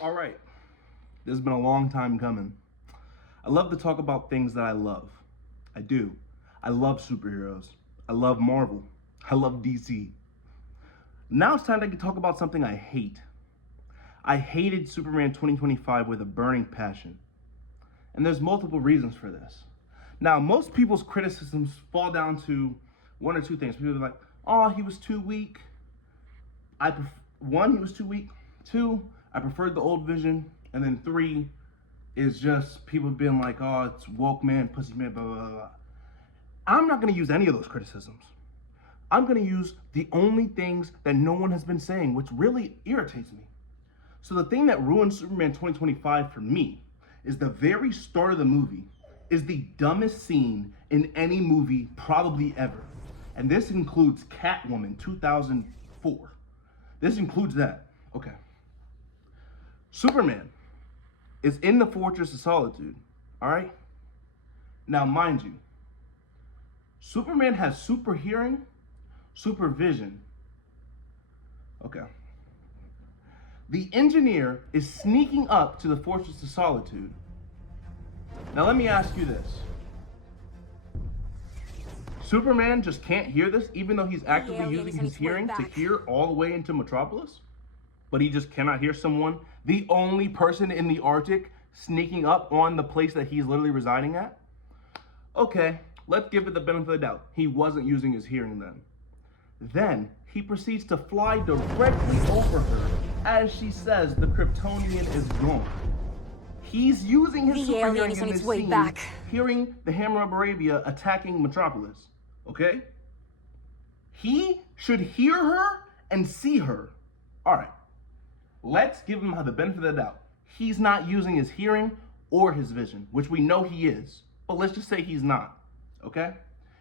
All right, this has been a long time coming. I love to talk about things that I love. I do. I love superheroes. I love Marvel. I love DC. Now it's time to talk about something I hate. I hated Superman 2025 with a burning passion. And there's multiple reasons for this. Now, most people's criticisms fall down to one or two things. People are like, oh, he was too weak. One, he was too weak. Two, I preferred the old Vision. And then three is just people being like, oh, it's woke man, pussy man, blah, blah, blah. I'm not going to use any of those criticisms. I'm going to use the only things that no one has been saying, which really irritates me. So the thing that ruined Superman 2025 for me is the very start of the movie is the dumbest scene in any movie probably ever. And this includes Catwoman 2004. This includes that. Okay. Superman is in the Fortress of Solitude, all right? Now, mind you, Superman has super hearing, super vision. Okay. The engineer is sneaking up to the Fortress of Solitude. Now, let me ask you this. Superman just can't hear this, even though he's actively using his hearing to hear all the way into Metropolis? But he just cannot hear someone, the only person in the Arctic, sneaking up on the place that he's literally residing at? Okay, let's give it the benefit of the doubt. He wasn't using his hearing then. Then he proceeds to fly directly over her as she says the Kryptonian is gone. He's using his super hearing in this scene, hearing the Hammer of Arabia attacking Metropolis. Okay? He should hear her and see her. All right. Let's give him the benefit of the doubt. He's not using his hearing or his vision, which we know he is. But let's just say he's not. Okay?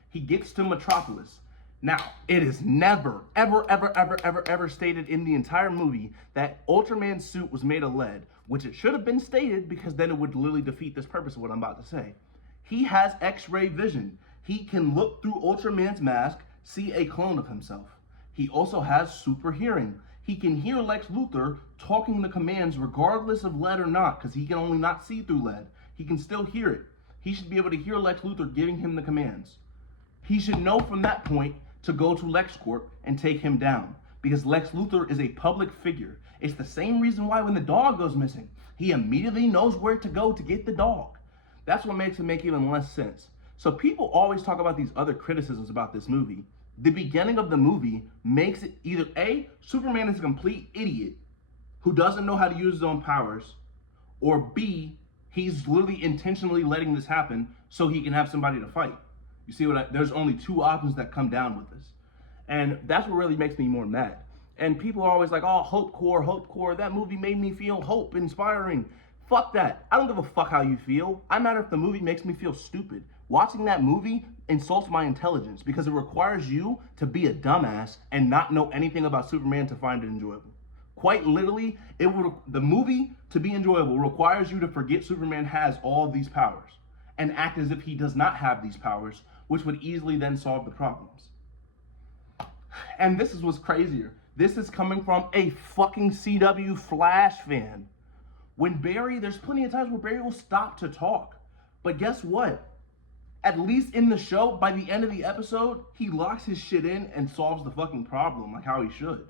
He gets to Metropolis. Now, it is never, ever stated in the entire movie that Ultraman's suit was made of lead, which it should have been stated because then it would literally defeat this purpose of what I'm about to say. He has X-ray vision. He can look through Ultraman's mask, see a clone of himself. He also has super hearing. He can hear Lex Luthor talking the commands regardless of lead or not, because he can only not see through lead. He can still hear it. He should be able to hear Lex Luthor giving him the commands. He should know from that point to go to LexCorp and take him down, because Lex Luthor is a public figure. It's the same reason why when the dog goes missing, he immediately knows where to go to get the dog. That's what makes it make even less sense. So people always talk about these other criticisms about this movie. The beginning of the movie makes it either A, Superman is a complete idiot who doesn't know how to use his own powers, or B, he's literally intentionally letting this happen so he can have somebody to fight. You see there's only two options that come down with this. And that's what really makes me more mad. And people are always like, oh, Hope Corps, that movie made me feel hope, inspiring. Fuck that. I don't give a fuck how you feel. I'm mad if the movie makes me feel stupid. Watching that movie insults my intelligence because it requires you to be a dumbass and not know anything about Superman to find it enjoyable. Quite literally, the movie, to be enjoyable, requires you to forget Superman has all these powers and act as if he does not have these powers, which would easily then solve the problems. And this is what's crazier. This is coming from a fucking CW Flash fan. There's plenty of times where Barry will stop to talk. But guess what? At least in the show, by the end of the episode, he locks his shit in and solves the fucking problem like how he should.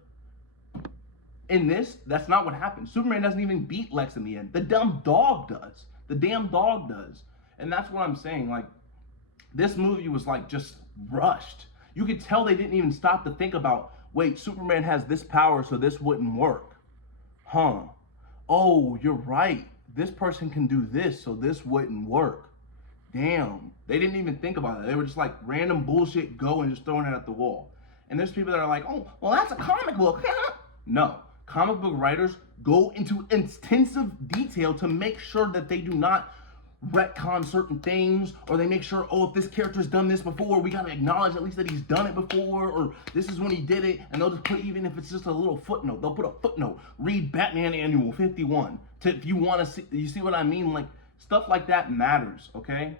In this, that's not what happens. Superman doesn't even beat Lex in the end. The dumb dog does. The damn dog does. And that's what I'm saying. Like, this movie was like just rushed. You could tell they didn't even stop to think about, wait, Superman has this power, so this wouldn't work. Huh. Oh, you're right. This person can do this, so this wouldn't work. Damn. They didn't even think about it. They were just like random bullshit go and just throwing it at the wall. And there's people that are like, oh, well, that's a comic book. No. Comic book writers go into intensive detail to make sure that they do not retcon certain things, or they make sure, oh, if this character's done this before, we gotta acknowledge at least that he's done it before, or this is when he did it, and they'll just put, even if it's just a little footnote, they'll put a footnote, read Batman Annual 51, if you want to see, you see what I mean? Like, stuff like that matters, okay?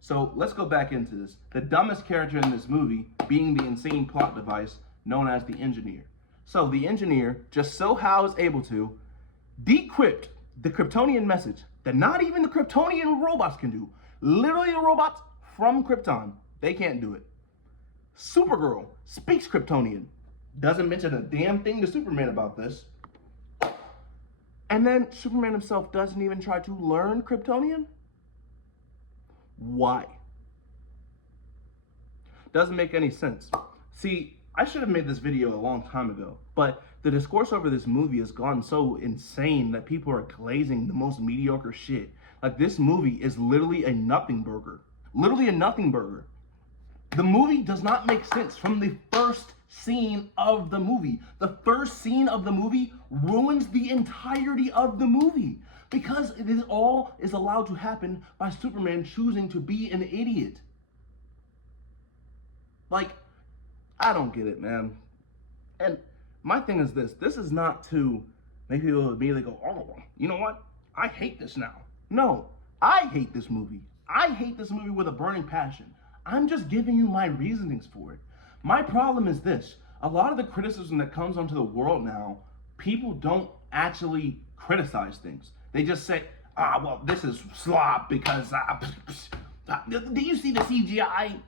So let's go back into this. The dumbest character in this movie being the insane plot device known as the Engineer. So the Engineer just somehow is able to decrypt the Kryptonian message that not even the Kryptonian robots can do. Literally the robots from Krypton, they can't do it. Supergirl speaks Kryptonian, doesn't mention a damn thing to Superman about this. And then Superman himself doesn't even try to learn Kryptonian? Why? Doesn't make any sense. See, I should have made this video a long time ago, but the discourse over this movie has gone so insane that people are glazing the most mediocre shit. Like, this movie is literally a nothing burger. Literally a nothing burger. The movie does not make sense from the first scene of the movie. The first scene of the movie ruins the entirety of the movie because it is all is allowed to happen by Superman choosing to be an idiot. Like, I don't get it, man. And my thing is this is not to make people immediately go, oh, you know what? I hate this now. No, I hate this movie. I hate this movie with a burning passion. I'm just giving you my reasonings for it. My problem is this. A lot of the criticism that comes onto the world now, people don't actually criticize things. They just say, well, this is slop because, do you see the CGI?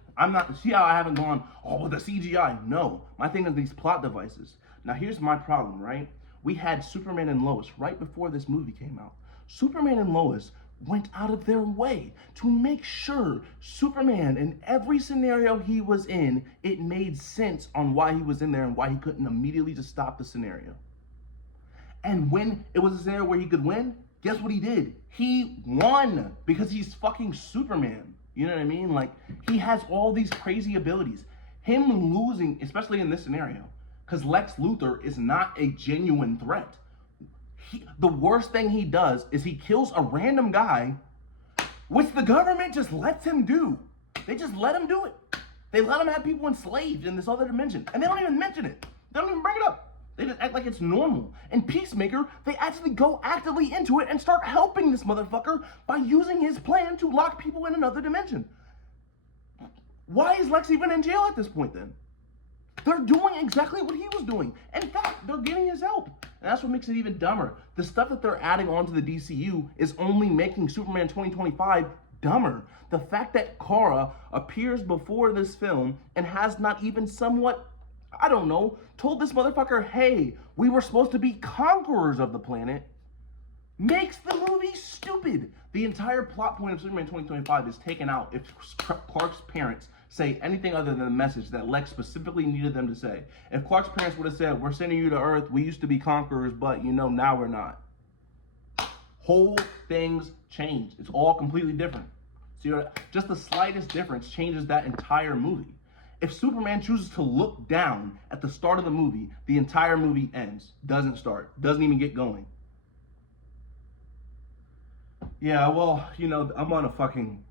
See how I haven't gone, oh, the CGI. No, my thing is these plot devices. Now, here's my problem, right? We had Superman and Lois right before this movie came out. Superman and Lois went out of their way to make sure Superman, in every scenario he was in, it made sense on why he was in there and why he couldn't immediately just stop the scenario. And when it was a scenario where he could win, guess what he did? He won because he's fucking Superman. You know what I mean? Like, he has all these crazy abilities. Him losing, especially in this scenario, because Lex Luthor is not a genuine threat. The worst thing he does is he kills a random guy, which the government just lets him do. They just let him do it. They let him have people enslaved in this other dimension. And they don't even mention it. They don't even bring it up. They just act like it's normal. And Peacemaker, they actually go actively into it and start helping this motherfucker by using his plan to lock people in another dimension. Why is Lex even in jail at this point then? They're doing exactly what he was doing. In fact, they're getting his help. And that's what makes it even dumber. The stuff that they're adding onto the DCU is only making Superman 2025 dumber. The fact that Kara appears before this film and has not even somewhat, I don't know, told this motherfucker, hey, we were supposed to be conquerors of the planet, makes the movie stupid. The entire plot point of Superman 2025 is taken out if Clark's parents say anything other than the message that Lex specifically needed them to say. If Clark's parents would have said, we're sending you to Earth, we used to be conquerors, but you know, now we're not. Whole things change. It's all completely different. So just the slightest difference changes that entire movie. If Superman chooses to look down at the start of the movie, the entire movie ends. Doesn't start. Doesn't even get going. Yeah, well, you know, I'm on a fucking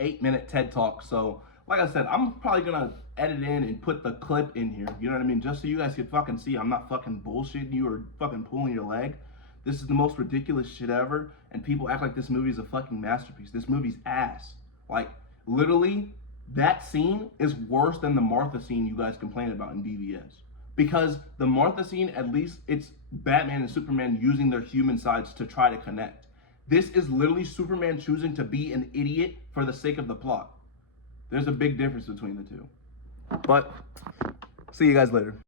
8-minute TED Talk, so like I said, I'm probably gonna edit in and put the clip in here, you know what I mean? Just so you guys can fucking see I'm not fucking bullshitting you or fucking pulling your leg. This is the most ridiculous shit ever, and people act like this movie is a fucking masterpiece. This movie's ass. Like, literally, that scene is worse than the Martha scene you guys complain about in BVS. Because the Martha scene, at least it's Batman and Superman using their human sides to try to connect. This is literally Superman choosing to be an idiot for the sake of the plot. There's a big difference between the two. But, see you guys later.